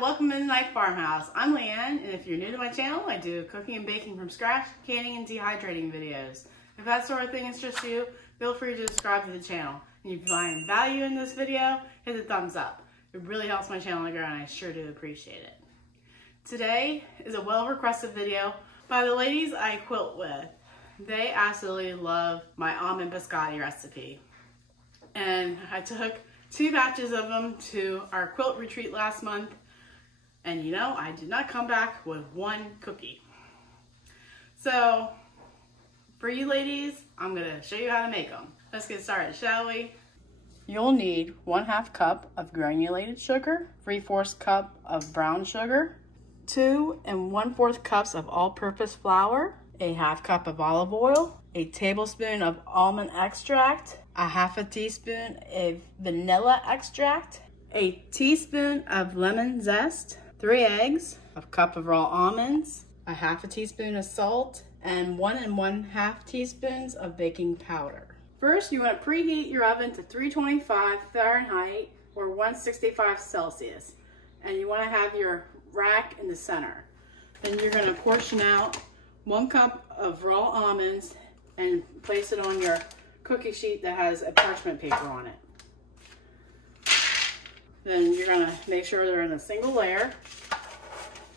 welcome to Mennonite Farmhouse. I'm Leanne, and if you're new to my channel, I do cooking and baking from scratch, canning and dehydrating videos. If that sort of thing interests you, feel free to subscribe to the channel. And if you find value in this video, hit the thumbs up. It really helps my channel to grow, and I sure do appreciate it. Today is a well-requested video by the ladies I quilt with. They absolutely love my Almond Biscotti recipe. And I took 2 batches of them to our quilt retreat last month. And you know, I did not come back with 1 cookie. So, for you ladies, I'm gonna show you how to make them. Let's get started, shall we? You'll need 1/2 cup of granulated sugar, 3/4 cup of brown sugar, 2 1/4 cups of all-purpose flour, a 1/2 cup of olive oil, a tablespoon of almond extract, a 1/2 teaspoon of vanilla extract, a teaspoon of lemon zest, 3 eggs, a cup of raw almonds, a 1/2 teaspoon of salt, and 1 1/2 teaspoons of baking powder. First, you want to preheat your oven to 325 Fahrenheit or 165 Celsius. And you want to have your rack in the center. Then you're going to portion out 1 cup of raw almonds and place it on your cookie sheet that has a parchment paper on it. Then you're going to make sure they're in a single layer.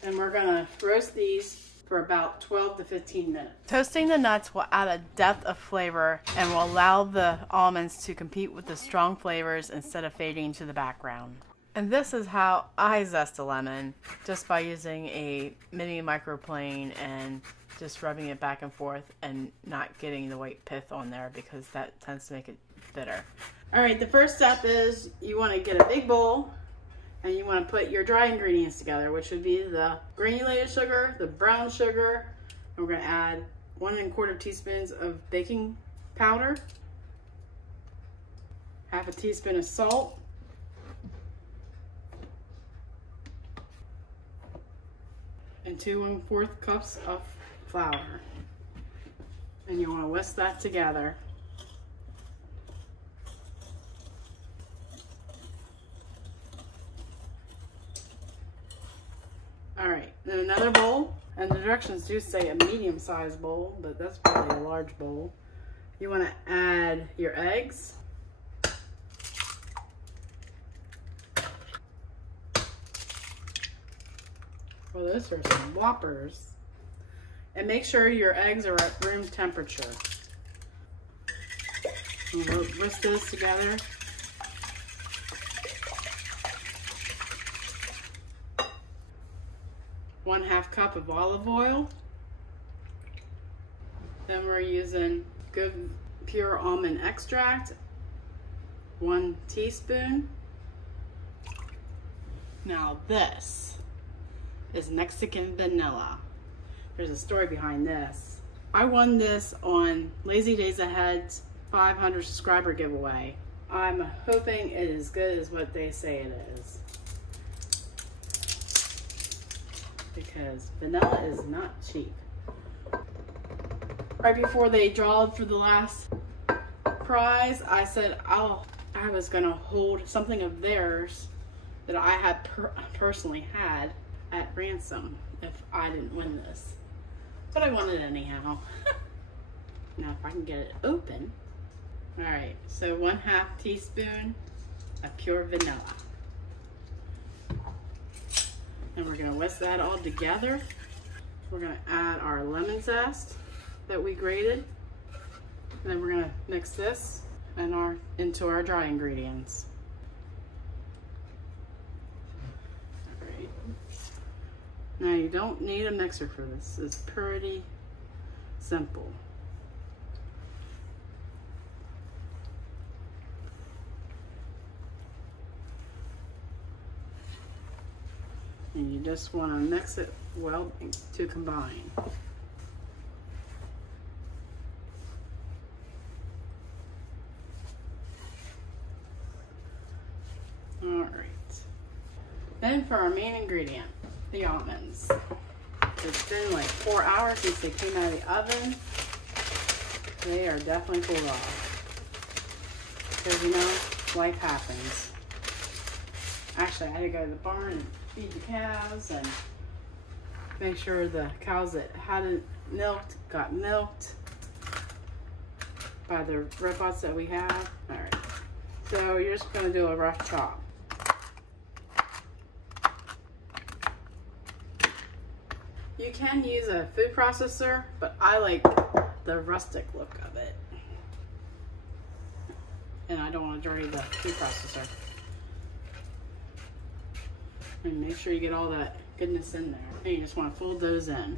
And we're going to roast these for about 12 to 15 minutes. Toasting the nuts will add a depth of flavor and will allow the almonds to compete with the strong flavors instead of fading into the background. And this is how I zest a lemon, just by using a mini microplane and just rubbing it back and forth and not getting the white pith on there because that tends to make it bitter. All right, the first step is you want to get a big bowl and you want to put your dry ingredients together, which would be the granulated sugar, the brown sugar, and we're going to add 1 1/4 teaspoons of baking powder, 1/2 teaspoon of salt, and 2 1/4 cups of flour. And you want to whisk that together. Alright, then another bowl, and the directions do say a medium-sized bowl, but that's probably a large bowl. You want to add your eggs. Well, those are some whoppers. And make sure your eggs are at room temperature. We'll whisk those together. One 1/2 cup of olive oil. Then we're using good pure almond extract, 1 teaspoon. Now this is Mexican vanilla. There's a story behind this. I won this on Lazy Days Ahead's 500 subscriber giveaway. I'm hoping it is as good as what they say it is, because vanilla is not cheap. Right before they drawed for the last prize, I said I was gonna hold something of theirs that I had personally had at ransom if I didn't win this. But I won it anyhow. Now if I can get it open. All right, so 1/2 teaspoon of pure vanilla. And we're gonna whisk that all together. We're gonna add our lemon zest that we grated. And then we're gonna mix this and into our dry ingredients. All right. Now you don't need a mixer for this. It's pretty simple. And you just want to mix it well to combine. All right. Then for our main ingredient, the almonds. It's been like 4 hours since they came out of the oven. They are definitely cooled off. Because you know, life happens. Actually, I had to go to the barn and feed the cows and make sure the cows that hadn't milked got milked by the robots that we have. All right, so you're just gonna do a rough chop. You can use a food processor, but I like the rustic look of it. And I don't want to dirty the food processor. And make sure you get all that goodness in there. And you just want to fold those in.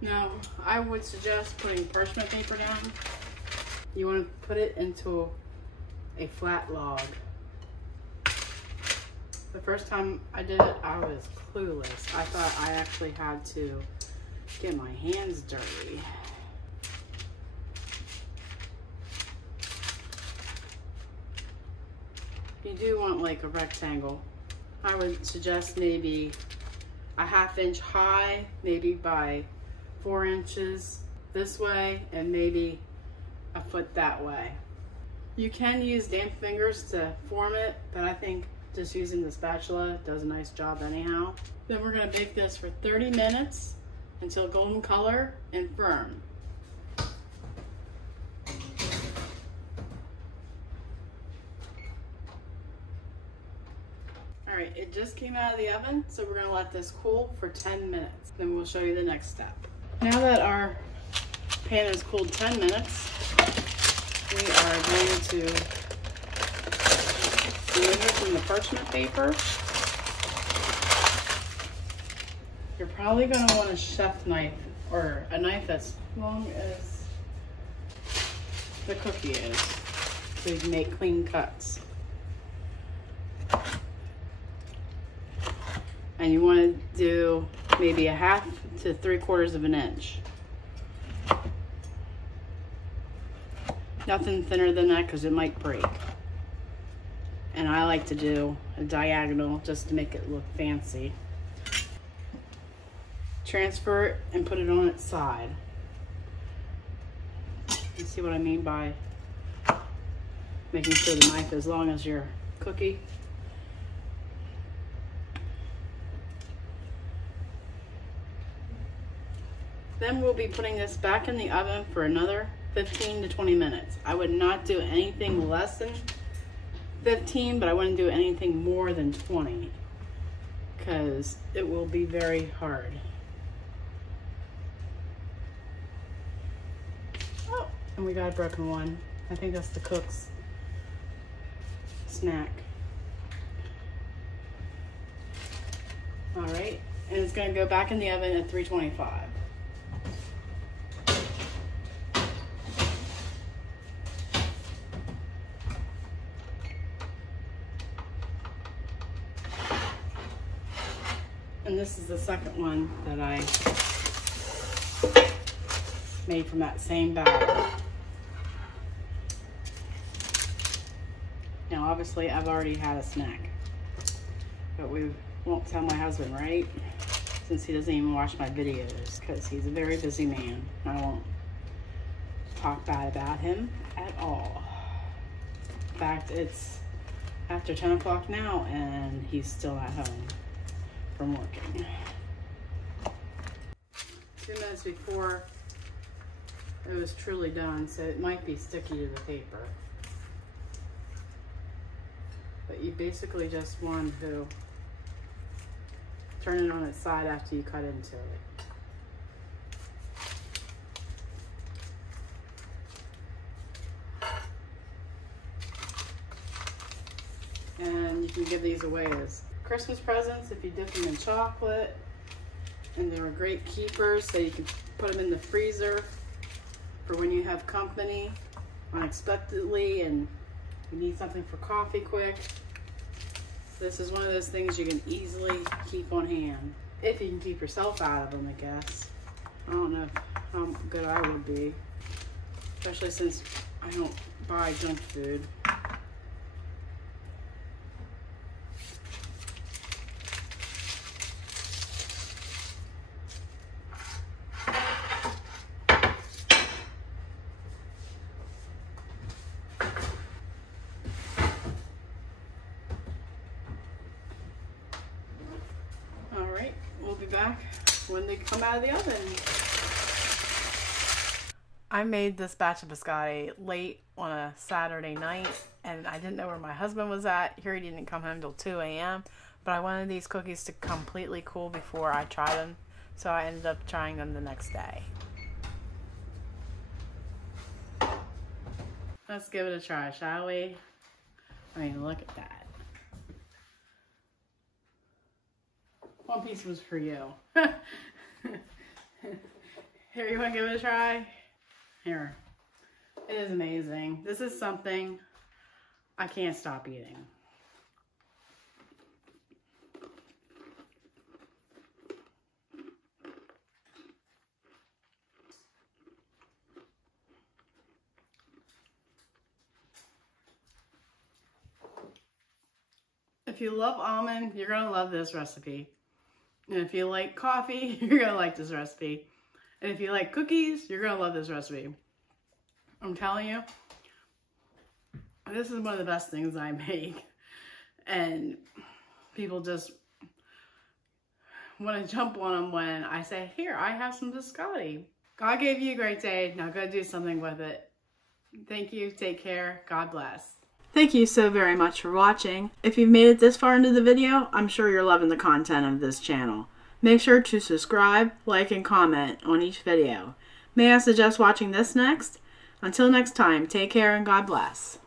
Now, I would suggest putting parchment paper down. You want to put it into a flat log. The first time I did it, I was clueless. I thought I actually had to get my hands dirty. You do want like a rectangle. I would suggest maybe a 1/2 inch high, maybe by 4 inches this way, and maybe a foot that way. You can use damp fingers to form it, but I think just using the spatula does a nice job anyhow. Then we're gonna bake this for 30 minutes until golden color and firm. All right, it just came out of the oven, so we're gonna let this cool for 10 minutes. Then we'll show you the next step. Now that our pan has cooled 10 minutes, we are going to remove it from the parchment paper. You're probably going to want a chef knife, or a knife that's long as the cookie is, so you can make clean cuts. And you want to do maybe a 1/2 to 3/4 of an inch. Nothing thinner than that because it might break. And I like to do a diagonal just to make it look fancy. Transfer it and put it on its side. You see what I mean by making sure the knife is long as your cookie? Then we'll be putting this back in the oven for another 15 to 20 minutes. I would not do anything less than 15, but I wouldn't do anything more than 20 because it will be very hard. Oh, and we got a broken one. I think that's the cook's snack. All right, and it's gonna go back in the oven at 325. And this is the second one that I made from that same batter. Now obviously I've already had a snack, but we won't tell my husband, right? Since he doesn't even watch my videos because he's a very busy man. I won't talk bad about him at all. In fact, it's after 10 o'clock now and he's still at home from working. 2 minutes before it was truly done, so it might be sticky to the paper. But you basically just want to turn it on its side after you cut into it. And you can give these away as Christmas presents if you dip them in chocolate. And they're great keepers, so you can put them in the freezer for when you have company unexpectedly and you need something for coffee quick. So this is one of those things you can easily keep on hand. If you can keep yourself out of them, I guess. I don't know how good I would be, especially since I don't buy junk food. back when they come out of the oven. I made this batch of biscotti late on a Saturday night, and I didn't know where my husband was at. Here he didn't come home until 2 a.m., but I wanted these cookies to completely cool before I tried them, so I ended up trying them the next day. Let's give it a try, shall we? I mean, look at that. One piece was for you. Here, you want to give it a try? Here. It is amazing. This is something I can't stop eating. If you love almond, you're going to love this recipe. And if you like coffee, you're going to like this recipe. And if you like cookies, you're going to love this recipe. I'm telling you, this is one of the best things I make. And people just want to jump on them when I say, here, I have some biscotti. God gave you a great day. Now go do something with it. Thank you. Take care. God bless. Thank you so very much for watching. If you've made it this far into the video, I'm sure you're loving the content of this channel. Make sure to subscribe, like, and comment on each video. May I suggest watching this next? Until next time, take care and God bless.